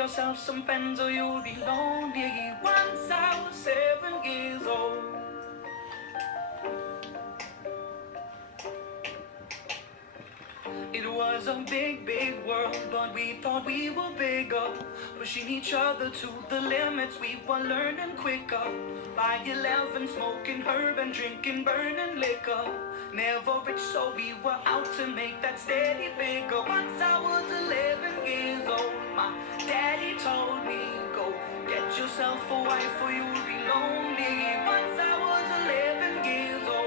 yourself some friends or you'll be lonely. Once I was 7 years old. It was a big, big world, but we thought we were bigger, pushing each other to the limits. We were learning quicker. By 11, smoking herb and drinking burning liquor. Never rich, so we were out to make that steady figure. Once I was 11 years old, my daddy told me, go get yourself a wife or you'll be lonely. Once I was 11 years old.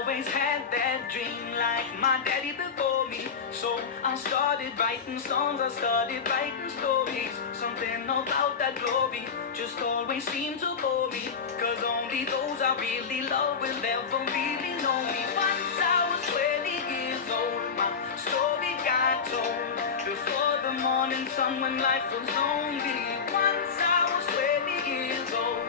Always had that dream like my daddy before me. So I started writing songs, I started writing stories. Something about that glory just always seemed to bore me, cause only those I really love will ever really know me. Once I was 20 years old, my story got told. Before the morning sun when life was lonely. Once I was 20 years old.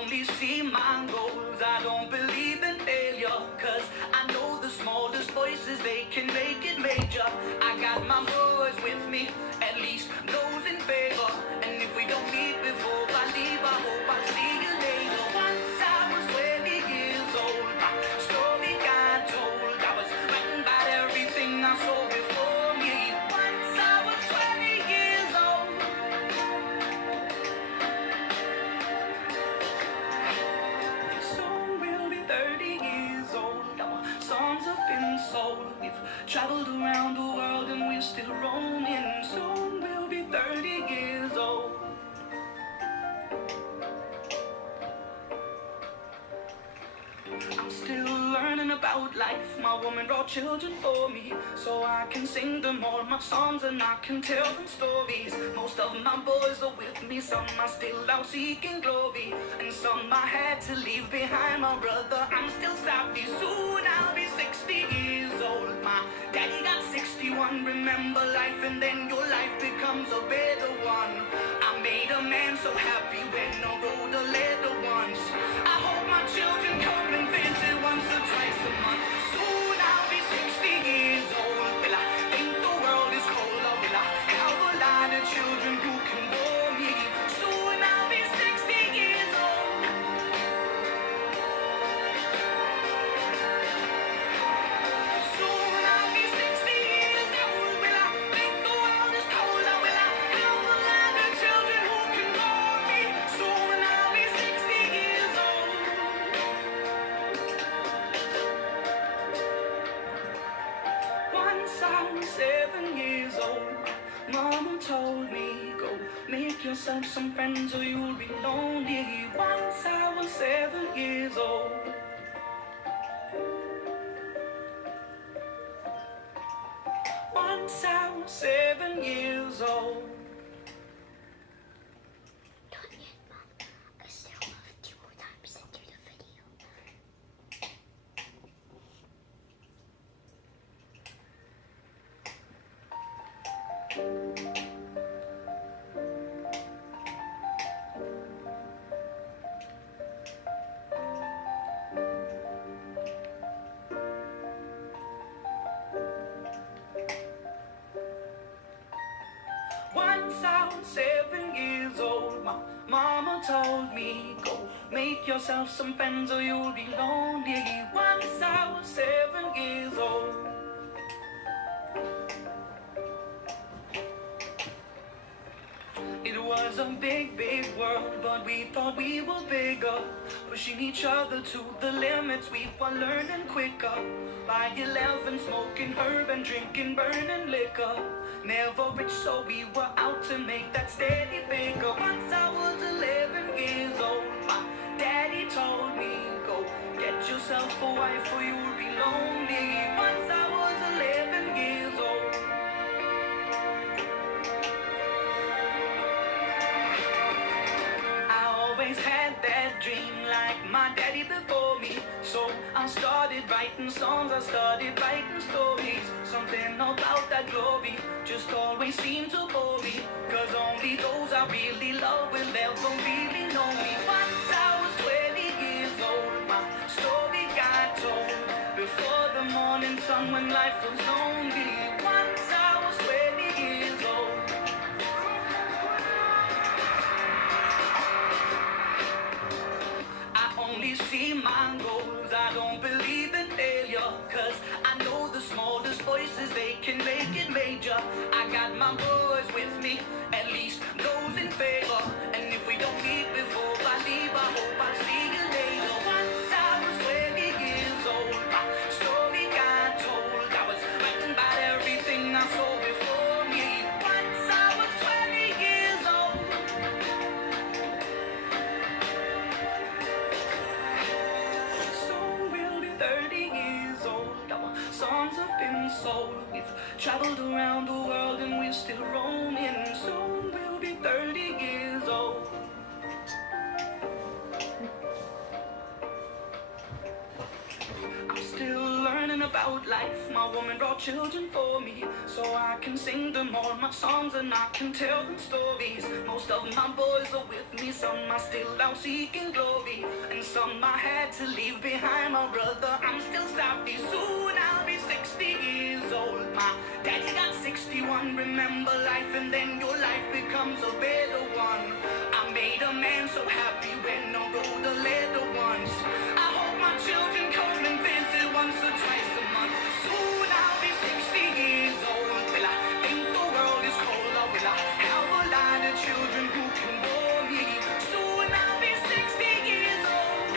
Only see my goals, I don't believe in failure, cause I know the smallest voices, they can make it major. I got my boys with me, at least those in favor. And if we don't meet before I leave, I hope I'll see you later. Once I was 20 years old, my story got told. I was writing about everything I saw before me. Once I was 20 years old. Songs have been sold. We've traveled around the world and we're still roaming. Soon we'll be 30 years old. I'm still learning about life. My woman brought children for me, so I can sing them all my songs and I can tell them stories. Most of my boys are with me, some are still out seeking glory, and some I had to leave behind. My brother, I'm still savvy. Soon I'll be 60 years old. My daddy got 61. Remember life and then your life becomes a better one. I made a man so happy when I wrote a letter once. I hope my children come and visit once or twice a month. Soon I'll be 60 years old. Will I think the world is cold, or will I have a lot of children who can bore me? Soon I'll be 60 years old. Soon I'll be 60 years old. Will I think the world is cold, or will I have a lot of children who can bore me? Soon I'll be 60 years old. Once I was 7 years old, Mama told me, go make yourself some friends or you'll be lonely. Once I was 7 years old. Once I was 7 years old. Not yet, Mom. I still have 2 more times into the video. Once I was 7 years old, my mama told me, go make yourself some friends or you'll be lonely. Once I was 7 years old. It was a big, big world, but we thought we were bigger, pushing each other to the limits. We were learning quicker. By 11, smoking herb and drinking burning liquor. Never rich, so we were out to make that steady figure. Once I was 11 years old, my daddy told me, go get yourself a wife or you'll be lonely. Once I was 11 years old. I always always had that dream like my daddy before me. So I started writing songs, I started writing stories. Something about that glory just always seemed to bore me. Cause only those I really love will ever really know me. Once I was 20 years old, my story got told. Before the morning sun when life was lonely. Once I was 20 years old. I only see my goals, I don't believe in failure. Cause I know the smallest voices, they can make it major. I got my boys with me, at least those in favor. And if we don't meet before I leave, I hope I see you later. Once I was 20 years old, my story got told. I was writing about everything I saw before me. Once I was 20 years old. Soon we'll be 30 years old. Our songs have been sold. We've traveled around the world and we're still roaming. Soon we'll be 30 years old. I'm still learning about life. My woman brought children for me, so I can sing them all my songs and I can tell them stories. Most of my boys are with me, some are still out seeking glory, and some I had to leave behind. My brother, I'm still savvy. Soon I'll be 60 years old. My daddy got 61. Remember life and then your life becomes a better one. I made a man so happy when I wrote a letter once. I hope my children come and visit once or twice a month. Soon I'll be 60 years old. Will I think the world is cold, or will I have a lot of children who can bore me? Soon I'll be 60 years old.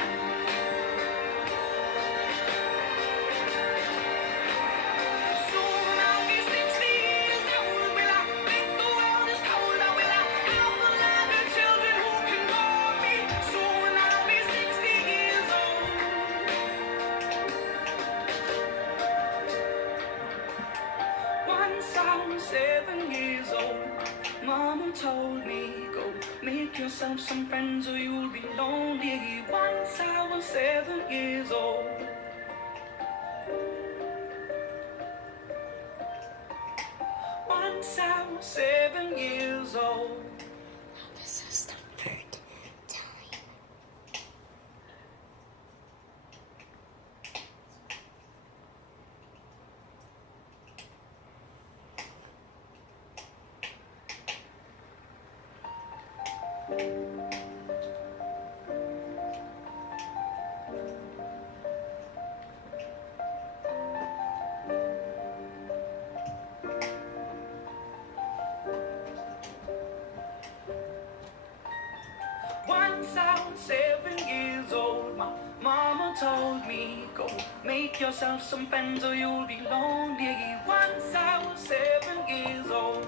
Soon I'll be 60 years old. Will I think the world is cold, or will I have a lot of children who can bore me? Soon I'll be 60 years old. Once I was 7 years old, Mama told me, go make yourself some friends or you'll be lonely. Once I was 7 years old. Once I was 7 years old. This is the third time. Once I was 7 years old, my mama told me, go make yourself some friends or you'll be lonely. Once I was 7 years old.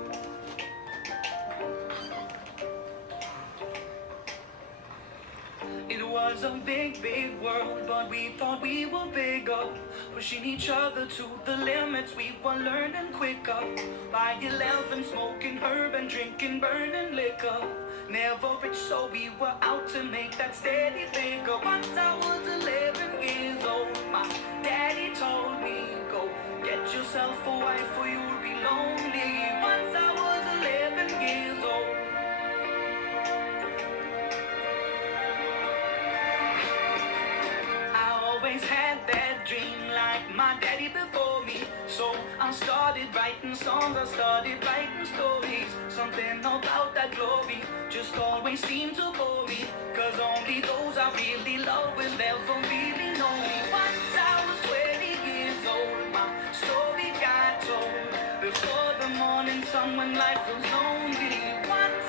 It was a big, big world, but we thought we were bigger. Pushing each other to the limits, we were learning quicker. By 11, smoking herb and drinking burning liquor. Never rich, so we were out to make that steady figure. Once I was 11 years old, my daddy told me, go get yourself a wife or you'll be lonely. Once I was 11 years old. Always had that dream like my daddy before me. So I started writing songs, I started writing stories. Something about that glory just always seemed to bore me. Cause only those I really love will ever really know me. Once I was 20 years old, my story got told. Before the morning sun when life was lonely. Once